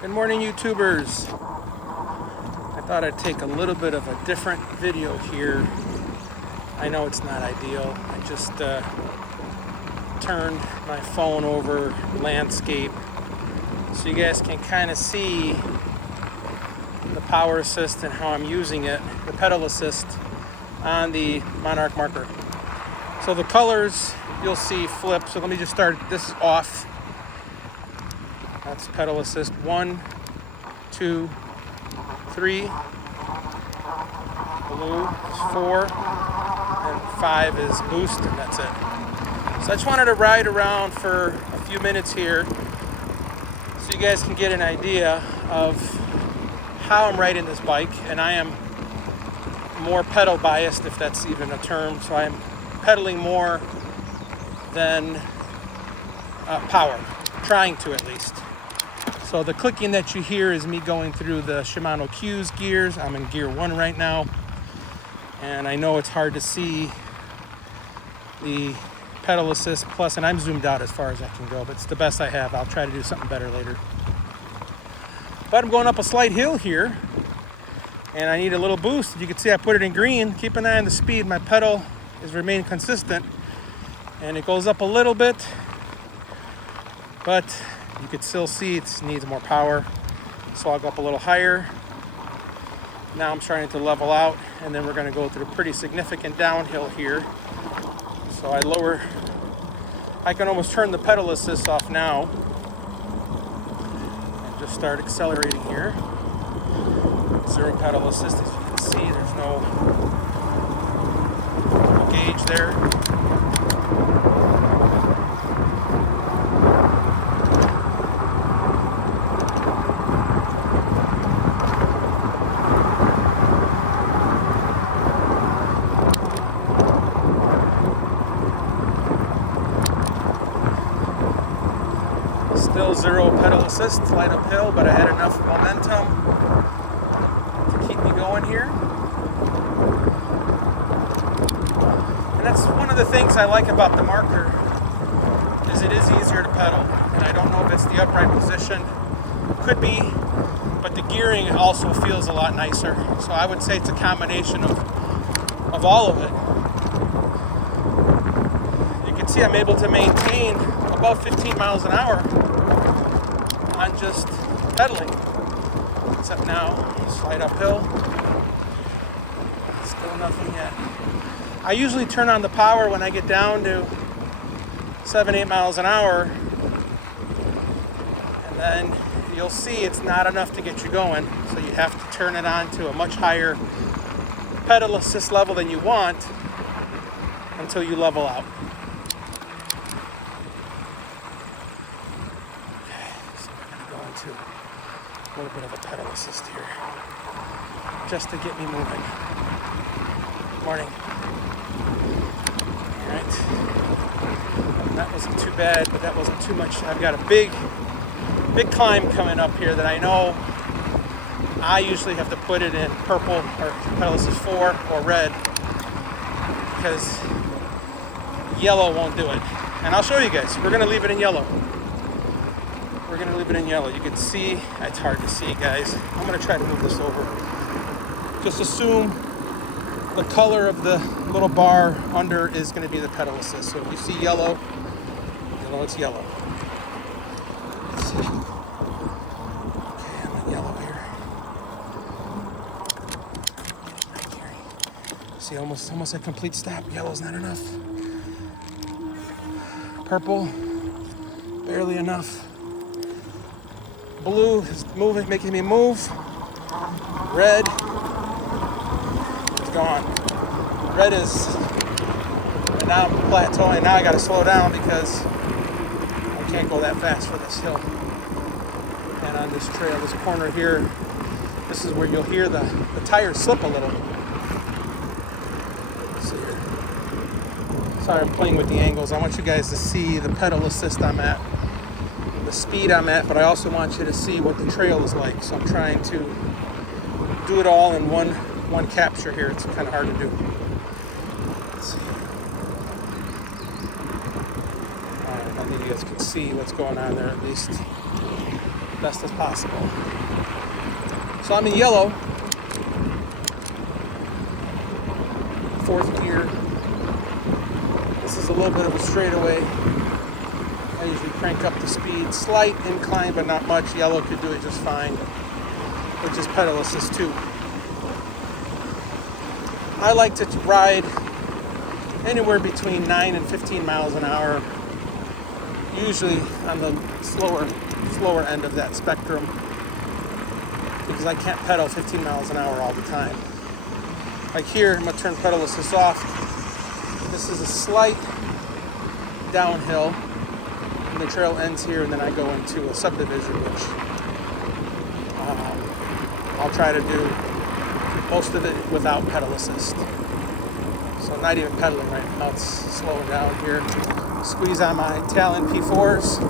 Good morning, YouTubers. I thought I'd take a little bit of a different video here. I know it's not ideal. I just turned my phone over landscape so you guys can kind of see the power assist and how I'm using it, the pedal assist on the Monarch marker. So the colors you'll see flip. So let me just start this off. That's pedal assist 1, 2, 3. Blue is 4, and 5 is boost, and that's it. So I just wanted to ride around for a few minutes here so you guys can get an idea of how I'm riding this bike. And I am more pedal biased, if that's even a term. So I'm pedaling more than power, trying to at least. So the clicking that you hear is me going through the Shimano Q's gears. I'm in gear 1 right now. And I know it's hard to see the pedal assist plus, and I'm zoomed out as far as I can go, but it's the best I have. I'll try to do something better later. But I'm going up a slight hill here, and I need a little boost. You can see I put it in green. Keep an eye on the speed. My pedal has remained consistent, and it goes up a little bit, but you can still see it needs more power. So I'll go up a little higher. Now I'm starting to level out, and then we're going to go through a pretty significant downhill here. So I can almost turn the pedal assist off now and just start accelerating here. Zero pedal assist, as you can see, there's no gauge there. Still zero pedal assist, light uphill, but I had enough momentum to keep me going here. And that's one of the things I like about the marker, is it is easier to pedal. And I don't know if it's the upright position, could be, but the gearing also feels a lot nicer. So I would say it's a combination of all of it. You can see I'm able to maintain above 15 miles an hour on just pedaling. Except now, slight uphill. Still nothing yet. I usually turn on the power when I get down to 7-8 miles an hour. And then you'll see it's not enough to get you going. So you have to turn it on to a much higher pedal assist level than you want until you level out. A little bit of a pedal assist here, just to get me moving. Morning. All right. That wasn't too bad, but that wasn't too much. I've got a big climb coming up here that I know I usually have to put it in purple or pedal assist 4 or red, because yellow won't do it. And I'll show you guys. We're going to leave it in yellow. We're going to leave it in yellow. You can see, it's hard to see, guys. I'm going to try to move this over. Just assume the color of the little bar under is going to be the pedal assist. So if you see yellow, you know it's yellow. Let's see. Okay, I'm in yellow here. Right here. See, almost a complete stop. Yellow's not enough. Purple, barely enough. Blue is moving, making me move. Red, it's gone. Red is, and now I'm plateauing. Now I gotta slow down because I can't go that fast for this hill. And on this trail, this corner here, this is where you'll hear the tires slip a little. Let's see here. Sorry, I'm playing with the angles. I want you guys to see the pedal assist I'm at, the speed I'm at, but I also want you to see what the trail is like. So I'm trying to do it all in one capture here. It's kind of hard to do. Let's see. I don't think you guys can see what's going on there at least. best as possible. So I'm in yellow, 4th gear. This is a little bit of a straightaway. I usually crank up the speed, slight incline, but not much. Yellow could do it just fine, which is pedal assist too. I like to ride anywhere between 9 and 15 miles an hour, usually on the slower end of that spectrum, because I can't pedal 15 miles an hour all the time. Like here, I'm gonna turn pedal assist off. This is a slight downhill, and the trail ends here, and then I go into a subdivision, which I'll try to do most of it without pedal assist. So I'm not even pedaling right now, it's slowing down here. Squeeze on my Talon P4s.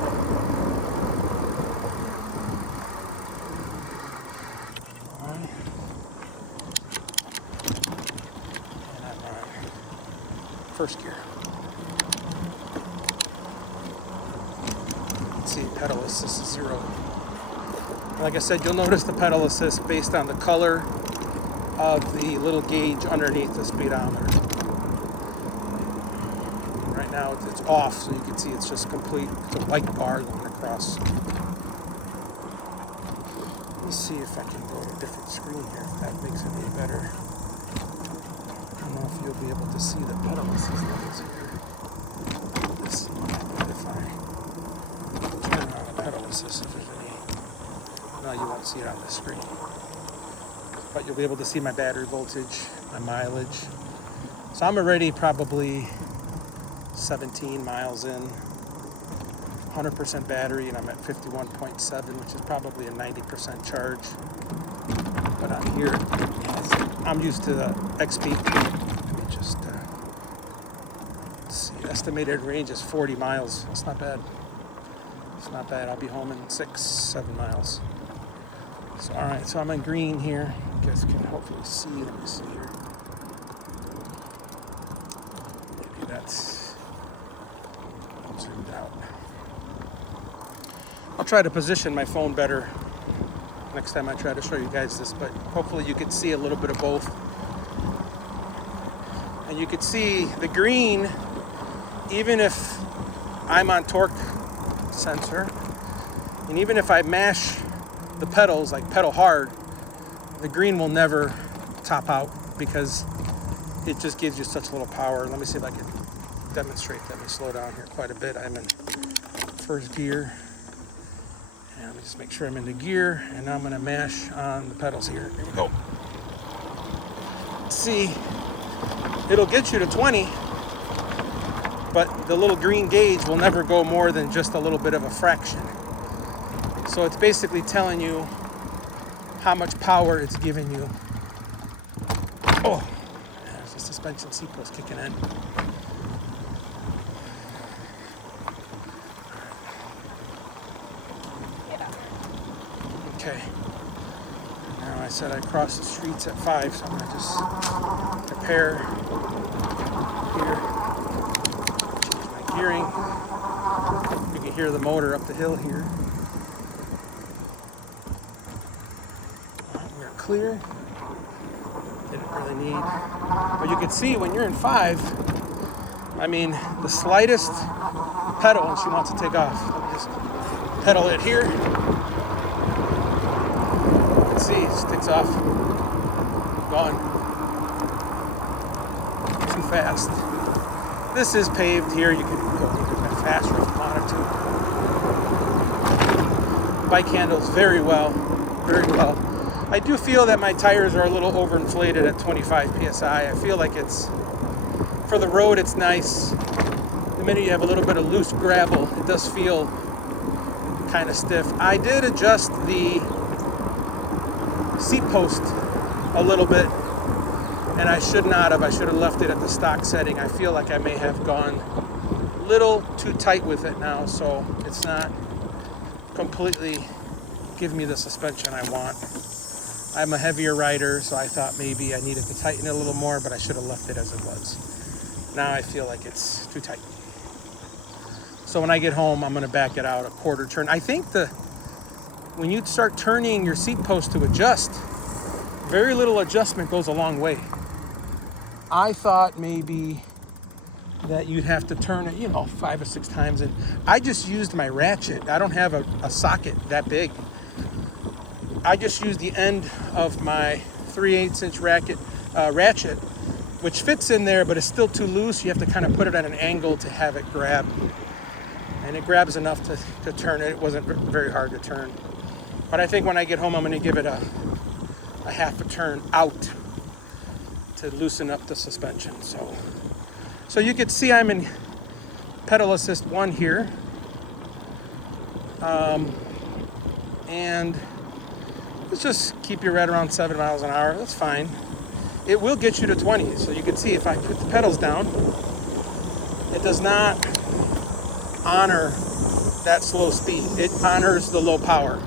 Alright. And I'm on 1st gear. Let's see, pedal assist is 0. Like I said, you'll notice the pedal assist based on the color of the little gauge underneath the speedometer. Right now it's off, so you can see it's just complete. It's a white bar going across. Let's see if I can go to a different screen here, if that makes it any better. I don't know if you'll be able to see the pedal assist levels here. Let's see if I turn on the pedal assist, if there's any. No, you won't see it on the screen. But you'll be able to see my battery voltage, my mileage. So I'm already probably 17 miles in, 100% battery, and I'm at 51.7, which is probably a 90% charge. But I'm here, I'm used to the XPeak. Let me just let's see, estimated range is 40 miles. That's not bad. It's not bad. I'll be home in 6-7 miles. So, all right, so I'm in green here. You guys can hopefully see. Let me see here. Maybe that's zoomed out. I'll try to position my phone better next time I try to show you guys this, but hopefully you can see a little bit of both. And you can see the green, even if I'm on torque sensor, and even if I mash the pedals, like pedal hard, the green will never top out because it just gives you such little power. Let me see if I can demonstrate. Let me slow down here quite a bit. I'm in 1st gear. And let me just make sure I'm in the gear, and now I'm gonna mash on the pedals here. Here we go. See, it'll get you to 20, but the little green gauge will never go more than just a little bit of a fraction. So it's basically telling you how much power it's giving you. Oh, there's the suspension seatbelt's kicking in. Okay. Now I said I crossed the streets at 5, so I'm gonna just prepare here. Change my gearing. You can hear the motor up the hill here. We're clear. Didn't really need. But you can see when you're in 5, I mean, the slightest pedal, and she wants to take off. Let me just pedal it here. See, it sticks off. Gone. Too fast. This is paved here. You can go a little bit faster if you wanted to. Bike handles very well. Very well. I do feel that my tires are a little overinflated at 25 PSI. I feel like it's, for the road, it's nice. The minute you have a little bit of loose gravel, it does feel kind of stiff. I did adjust the seat post a little bit, and I should not have. I should have left it at the stock setting. I feel like I may have gone a little too tight with it now, so it's not completely giving me the suspension I want. I'm a heavier rider, so I thought maybe I needed to tighten it a little more, but I should have left it as it was. Now I feel like it's too tight. So when I get home, I'm going to back it out a quarter turn. I think the when you start turning your seat post to adjust, very little adjustment goes a long way. I thought maybe that you'd have to turn it, 5 or 6 times. And I just used my ratchet. I don't have a socket that big. I just used the end of my 3/8 inch ratchet, which fits in there, but it's still too loose. You have to kind of put it at an angle to have it grab. And it grabs enough to turn it. It wasn't very hard to turn. But I think when I get home, I'm going to give it a half a turn out to loosen up the suspension. So you can see I'm in pedal assist 1 here. And let's just keep you right around 7 miles an hour. That's fine. It will get you to 20. So you can see if I put the pedals down, it does not honor that slow speed. It honors the low power.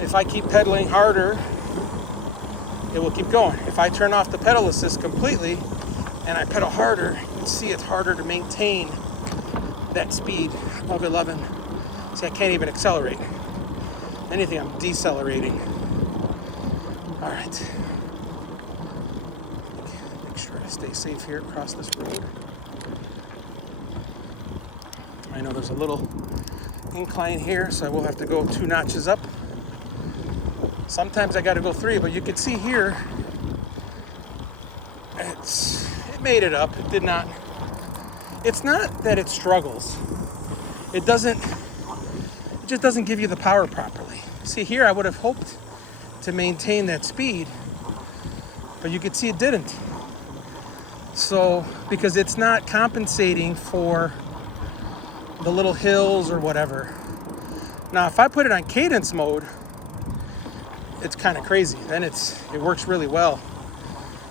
If I keep pedaling harder, it will keep going. If I turn off the pedal assist completely and I pedal harder, you can see it's harder to maintain that speed of 11. See, I can't even accelerate. Anything, I'm decelerating. All right. Make sure I stay safe here across this road. I know there's a little incline here, so I will have to go 2 notches up. Sometimes I got to go 3, but you can see here, it made it up. It did not. It's not that it struggles. It just doesn't give you the power properly. See here, I would have hoped to maintain that speed, but you could see it didn't. So, because it's not compensating for the little hills or whatever. Now, if I put it on cadence mode, it's kind of crazy. Then it works really well.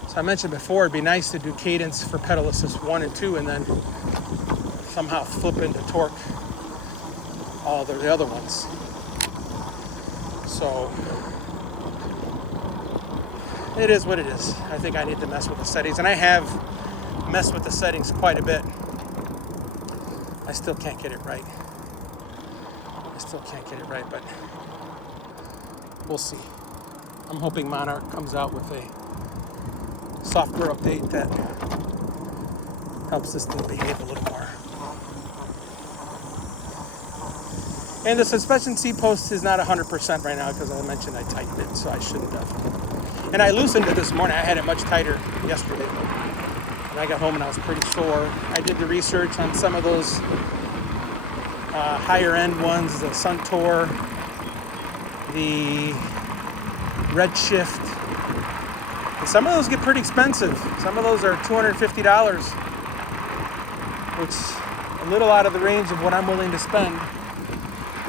So I mentioned before, it'd be nice to do cadence for pedal assist 1 and 2 and then somehow flip into torque all the other ones. So it is what it is. I think I need to mess with the settings, and I have messed with the settings quite a bit. I still can't get it right. But we'll see. I'm hoping Monarch comes out with a software update that helps this thing behave a little more. And the suspension seat post is not 100% right now because I mentioned I tightened it, so I shouldn't have. And I loosened it this morning. I had it much tighter yesterday. And I got home and I was pretty sore. I did the research on some of those higher end ones, the Suntour, the Redshift. And some of those get pretty expensive. Some of those are $250, which is a little out of the range of what I'm willing to spend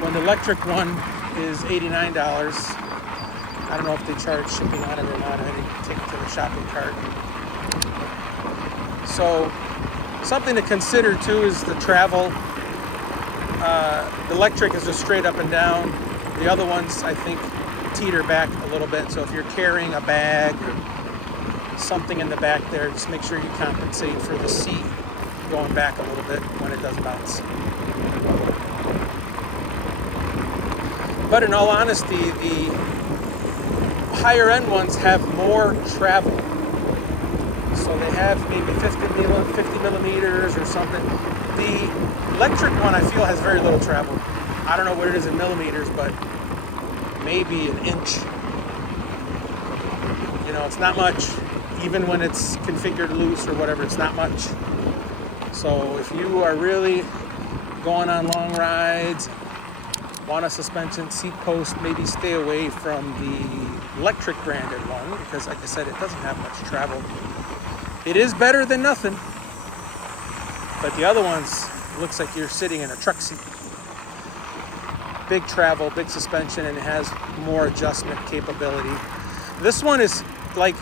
when the Lectric one is $89. I don't know if they charge shipping on it or not. I didn't take it to the shopping cart. So something to consider too is the travel. The Lectric is just straight up and down. The other ones, I think, teeter back a little bit. So if you're carrying a bag or something in the back there, just make sure you compensate for the seat going back a little bit when it does bounce. But in all honesty, the higher end ones have more travel. So they have maybe 50 millimeters or something. The Lectric one, I feel, has very little travel. I don't know what it is in millimeters, but maybe an inch. It's not much. Even when it's configured loose or whatever, it's not much. So if you are really going on long rides, want a suspension seat post, maybe stay away from the Lectric branded one because, like I said, it doesn't have much travel. It is better than nothing, but the other ones, looks like you're sitting in a truck seat. Big travel, big suspension, and it has more adjustment capability. This one is like,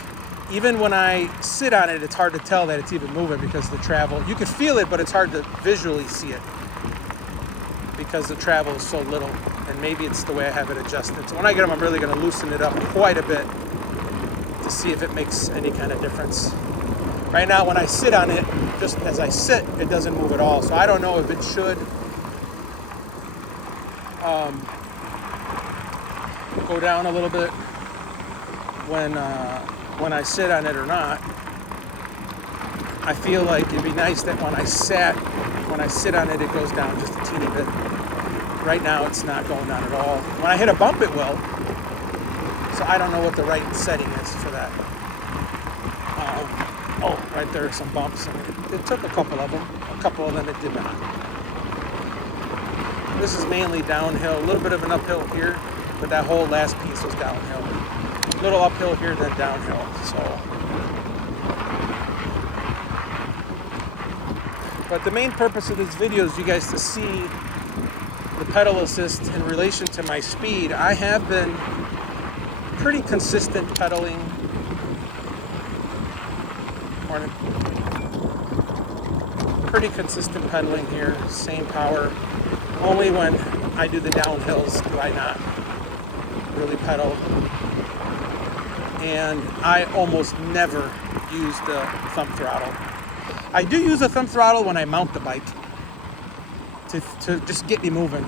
even when I sit on it, it's hard to tell that it's even moving because the travel, you can feel it, but it's hard to visually see it because the travel is so little, and maybe it's the way I have it adjusted. So when I get them, I'm really going to loosen it up quite a bit to see if it makes any kind of difference. Right now, when I sit on it, just as I sit, it doesn't move at all. So I don't know if it should go down a little bit when I sit on it or not. I feel like it'd be nice that when I sit on it, it goes down just a teeny bit. Right now, it's not going down at all. When I hit a bump, it will. So I don't know what the right setting is for that. Oh, right there are some bumps. And it took a couple of them. A couple of them it did not. This is mainly downhill. A little bit of an uphill here, but that whole last piece was downhill. A little uphill here, then downhill. So. But the main purpose of this video is you guys to see the pedal assist in relation to my speed. I have been pretty consistent pedaling. Morning. Pretty consistent pedaling here, same power. Only when I do the downhills do I not really pedal. And I almost never use the thumb throttle. I do use a thumb throttle when I mount the bike to just get me moving.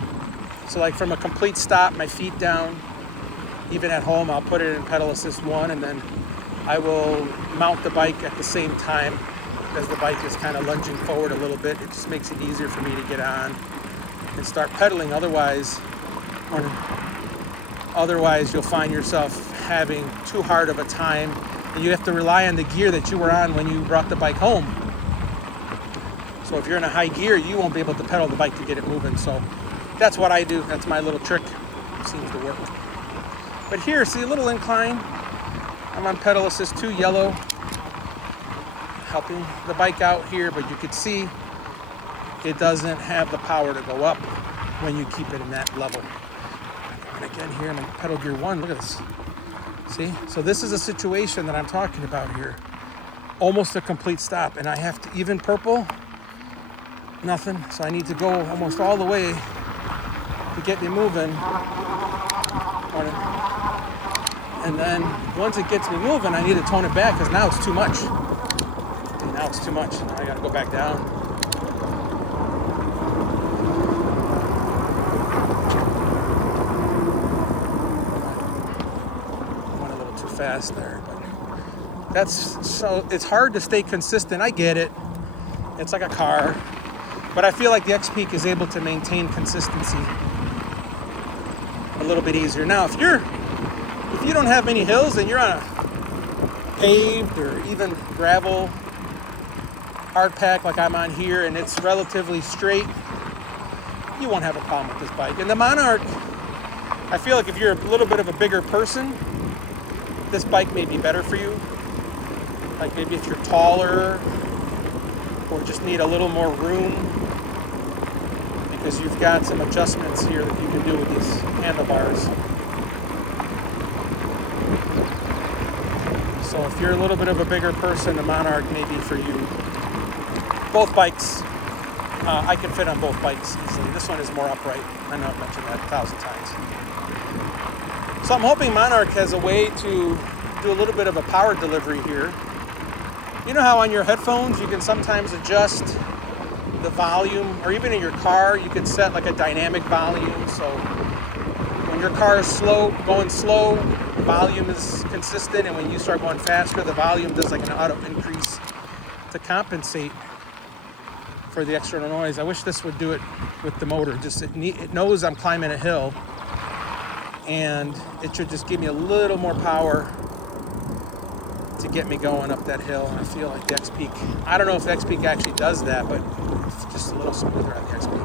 So like from a complete stop, my feet down, even at home, I'll put it in pedal assist 1, and then I will mount the bike at the same time because the bike is kind of lunging forward a little bit. It just makes it easier for me to get on and start pedaling. Otherwise you'll find yourself having too hard of a time, and you have to rely on the gear that you were on when you brought the bike home. So if you're in a high gear, you won't be able to pedal the bike to get it moving. So that's what I do. That's my little trick. Seems to work. But here, see a little incline. I'm on pedal assist 2 yellow, helping the bike out here, but you can see it doesn't have the power to go up when you keep it in that level. And again here, I'm in pedal gear 1. Look at this. See? So this is a situation that I'm talking about here. Almost a complete stop, and I have to, even purple, nothing. So I need to go almost all the way to get me moving. And then once it gets me moving, I need to tone it back because now it's too much. Now it's too much. Now I got to go back down. I went a little too fast there, but it's hard to stay consistent. I get it. It's like a car. But I feel like the XPeak is able to maintain consistency a little bit easier. Now, if you don't have many hills and you're on a paved or even gravel hard pack like I'm on here and it's relatively straight, you won't have a problem with this bike. And the Monarch, I feel like if you're a little bit of a bigger person, this bike may be better for you. Like maybe if you're taller or just need a little more room, because you've got some adjustments here that you can do with these handlebars. So if you're a little bit of a bigger person, the Monarch may be for you. Both bikes, I can fit on both bikes easily. This one is more upright. I know I've mentioned that 1,000 times. So I'm hoping Monarch has a way to do a little bit of a power delivery here. You know how on your headphones you can sometimes adjust the volume, or even in your car you can set like a dynamic volume, so when your car is going slow, the volume is consistent, and when you start going faster, the volume does like an auto increase to compensate for the external noise. I wish this would do it with the motor. Just it knows I'm climbing a hill, and it should just give me a little more power to get me going up that hill. And I feel like the XPeak, I don't know if the XPeak actually does that, but it's just a little smoother on the XPeak.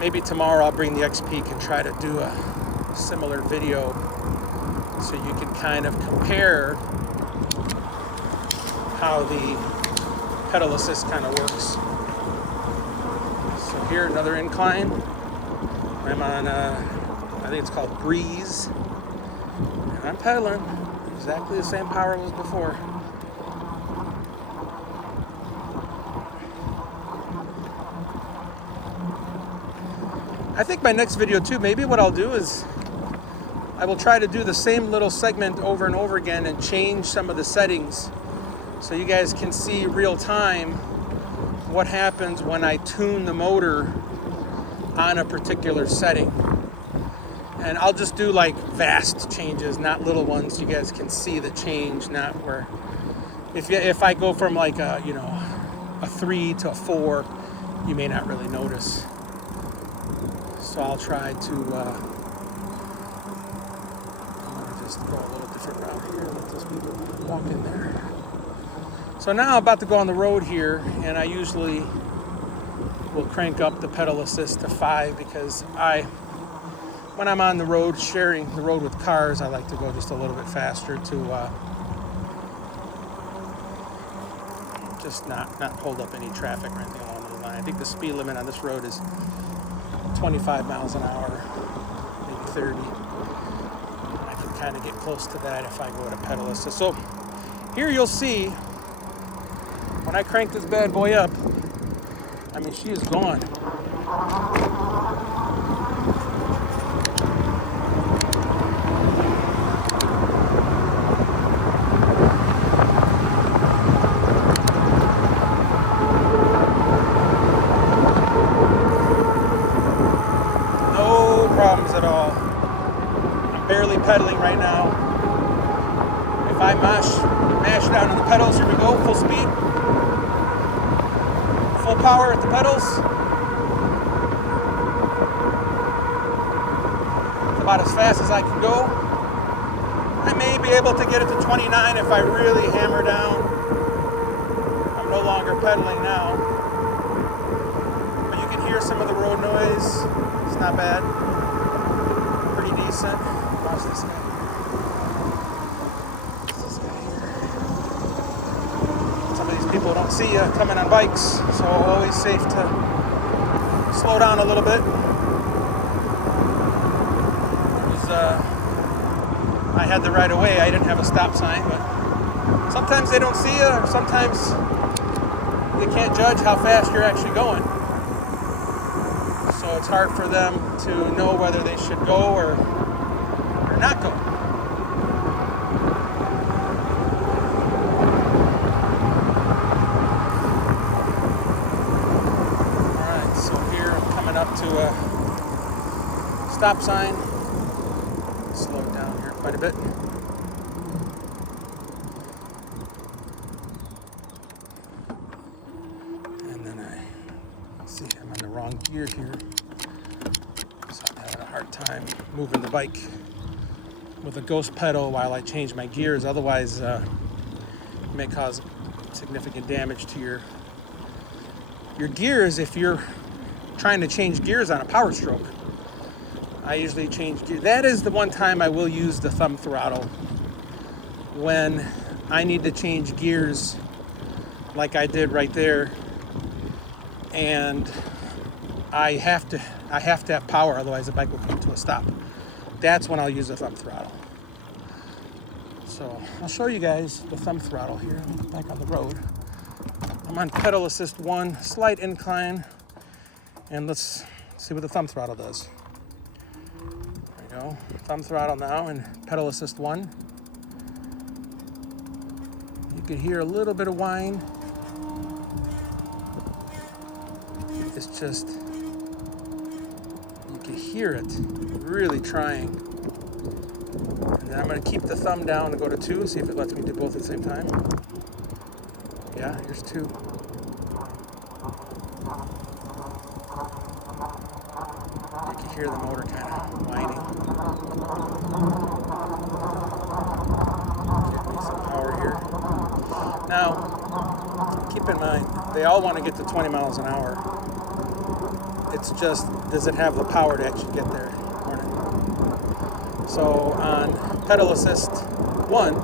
Maybe tomorrow I'll bring the XPeak and try to do a similar video so you can kind of compare how the pedal assist kind of works. So here, another incline. I'm on, I think it's called Breeze. And I'm pedaling exactly the same power it was before. I think my next video too, maybe what I'll do is I will try to do the same little segment over and over again and change some of the settings so you guys can see real time what happens when I tune the motor on a particular setting. And I'll just do like vast changes, not little ones. You guys can see the change, not where if I go from like a 3 to a 4, you may not really notice. So I'll try to I'm gonna just go a little different route here, let those people walk in there. So now I'm about to go on the road here, and I usually will crank up the pedal assist to 5 because when I'm on the road, sharing the road with cars, I like to go just a little bit faster to just not hold up any traffic or anything along the line. I think the speed limit on this road is 25 miles an hour, maybe 30. I can kind of get close to that if I go to pedal assist. So here you'll see, when I crank this bad boy up, I mean, she is gone. No problems at all. I'm barely pedaling right now. If I mash down on the pedals, here we go, full speed. Full power at the pedals. It's about as fast as I can go. I may be able to get it to 29 if I really hammer down. I'm no longer pedaling now. But you can hear some of the road noise. It's not bad. Pretty decent. Watch this guy. People don't see you coming on bikes, so always safe to slow down a little bit. I had the right of way. I didn't have a stop sign, but sometimes they don't see you, or sometimes they can't judge how fast you're actually going. So it's hard for them to know whether they should go or not go. Up to a stop sign. Slow it down here quite a bit. And then I see I'm on the wrong gear here. So I'm having a hard time moving the bike with a ghost pedal while I change my gears. Otherwise, it may cause significant damage to your gears if you're trying to change gears on a power stroke. I usually change gears. That is the one time I will use the thumb throttle, when I need to change gears like I did right there, and I have to have power, otherwise the bike will come to a stop. That's when I'll use the thumb throttle. So I'll show you guys the thumb throttle here. Let me get back on the road. I'm on pedal assist 1, slight incline. And let's see what the thumb throttle does. There we go. Thumb throttle now and pedal assist 1. You can hear a little bit of whine. It's just, you can hear it really trying. And then I'm going to keep the thumb down and go to 2, see if it lets me do both at the same time. Yeah, here's 2. Hear the motor kind of whining. Get me some power here. Now, keep in mind, they all want to get to 20 miles an hour. It's just, does it have the power to actually get there? So on pedal assist 1,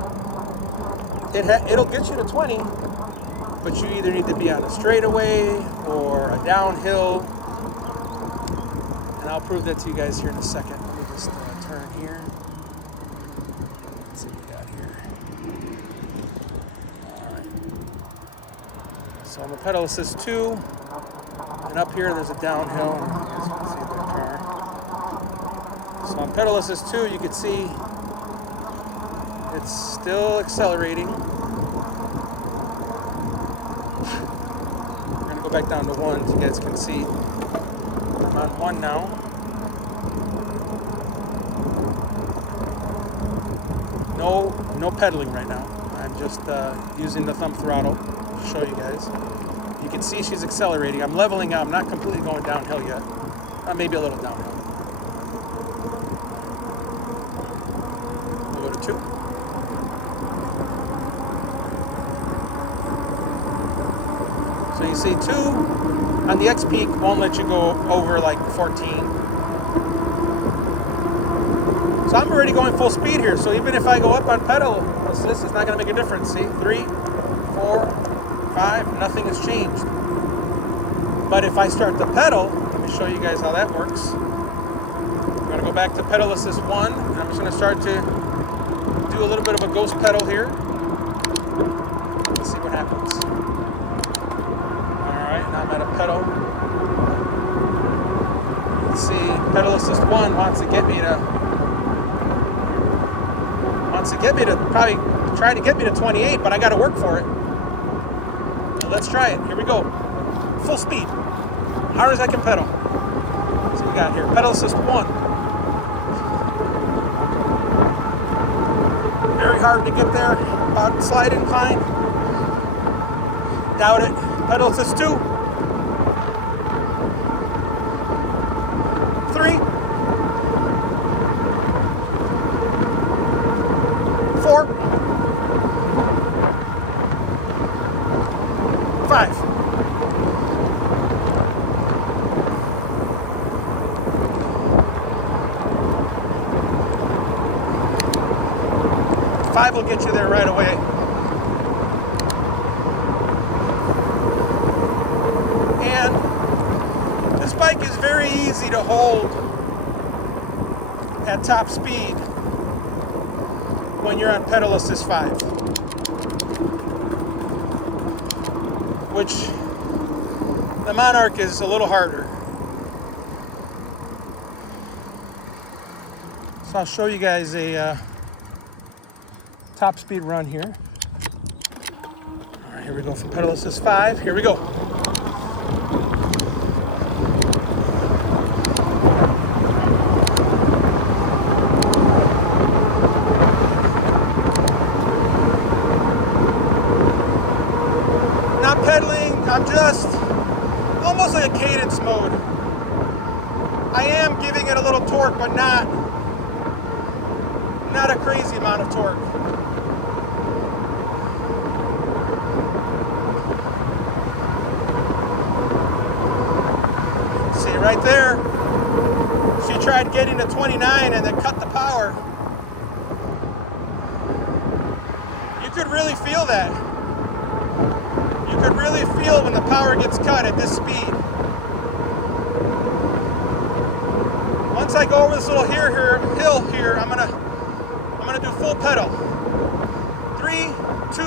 it'll get you to 20, but you either need to be on a straightaway or a downhill. And I'll prove that to you guys here in a second. Let me just turn here. Let's see what we got here. All right. So on the pedal assist 2, and up here there's a downhill. You guys can see the car. So on pedal assist 2, you can see it's still accelerating. We're gonna go back down to 1 so you guys can see. I'm on 1 now. No pedaling right now. I'm just using the thumb throttle to show you guys. You can see she's accelerating. I'm leveling out. I'm not completely going downhill yet. Maybe a little downhill. We'll go to 2. So you see 2 on the XPeak won't let you go over like 14. So I'm already going full speed here. So even if I go up on pedal assist, it's not going to make a difference. See, 3, 4, 5, nothing has changed. But if I start the pedal, let me show you guys how that works. I'm going to go back to pedal assist 1. And I'm just going to start to do a little bit of a ghost pedal here. Let's see what happens. Alright, now I'm at a pedal. You see, pedal assist 1 wants to get me to probably try to get me to 28, but I got to work for it. So let's try it. Here we go. Full speed. Hard as I can pedal. Let's see what we got here. Pedal assist 1. Very hard to get there. About slide incline. Doubt it. Pedal assist 2. 3. 4. 5. 5 will get you there right away. And this bike is very easy to hold at top speed when you're on pedal assist 5. Which the Monarch is a little harder. So I'll show you guys a top speed run here. All right, here we go from pedal assist 5. Here we go. Not pedaling, I'm just almost like a cadence mode. I am giving it a little torque, but not a crazy amount of torque. See right there, she tried getting to 29 and then cut the power. You could really feel that. You could really feel when the power gets cut at this speed. Once I go over this little hill here, I'm gonna do full pedal. 3, 2,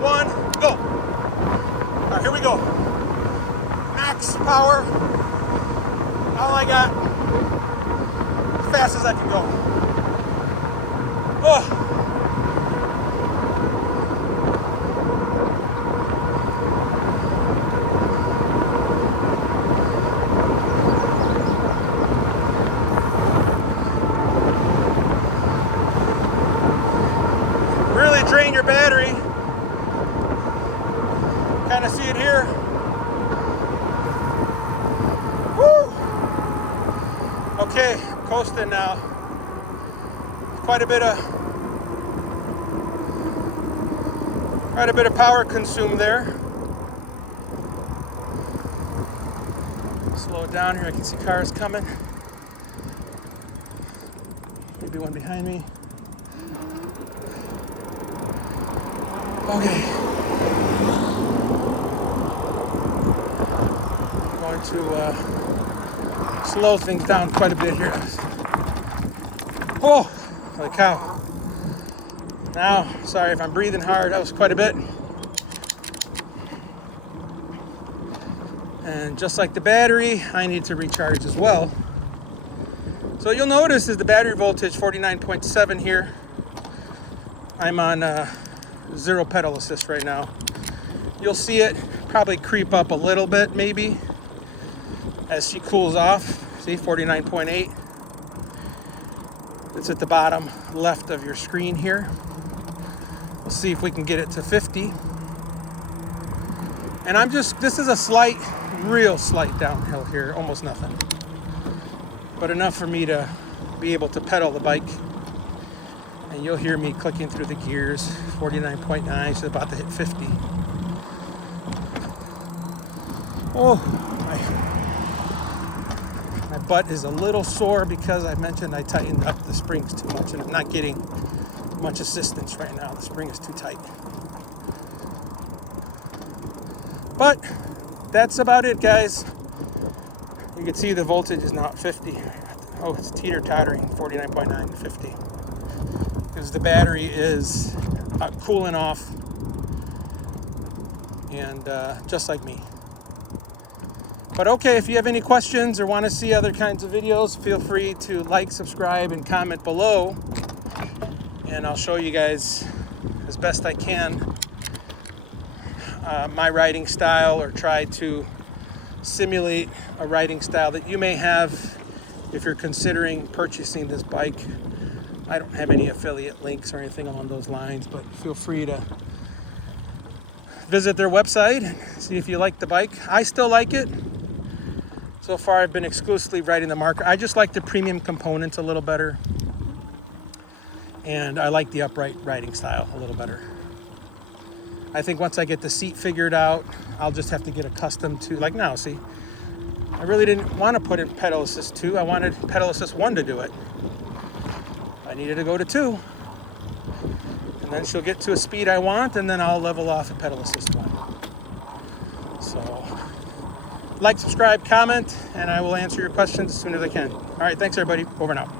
1, go. All right, here we go. Max power. All I got. As fast as I can go. Oh. Drain your battery. Kind of see it here. Woo! Okay, coasting now. Quite a bit of power consumed there. Slow it down here. I can see cars coming. Maybe one behind me. Okay. I'm going to slow things down quite a bit here. Oh, holy cow. Now, sorry if I'm breathing hard, that was quite a bit. And just like the battery, I need to recharge as well. So you'll notice is the battery voltage 49.7 here. I'm on 0 pedal assist right now. You'll see it probably creep up a little bit maybe as she cools off. See, 49.8. It's at the bottom left of your screen here. We'll see if we can get it to 50. And this is a slight, real slight downhill here, almost nothing. But enough for me to be able to pedal the bike. And you'll hear me clicking through the gears. 49.9, she's about to hit 50. Oh, my butt is a little sore because I mentioned I tightened up the springs too much and I'm not getting much assistance right now. The spring is too tight. But that's about it, guys. You can see the voltage is now at 50. Oh, it's teeter-tottering, 49.9 to 50. Because the battery is cooling off, and just like me. But okay, if you have any questions or want to see other kinds of videos, feel free to like, subscribe, and comment below. And I'll show you guys as best I can my riding style, or try to simulate a riding style that you may have if you're considering purchasing this bike. I don't have any affiliate links or anything along those lines, but feel free to visit their website and see if you like the bike. I still like it. So far I've been exclusively riding the Monarc. I just like the premium components a little better, and I like the upright riding style a little better. I think once I get the seat figured out, I'll just have to get accustomed to, like now, see, I really didn't want to put in pedal assist 2. I wanted pedal assist 1 to do it. I needed to go to 2. And then she'll get to a speed I want, and then I'll level off at pedal assist 1. So, like, subscribe, comment, and I will answer your questions as soon as I can. All right, thanks everybody. Over and out.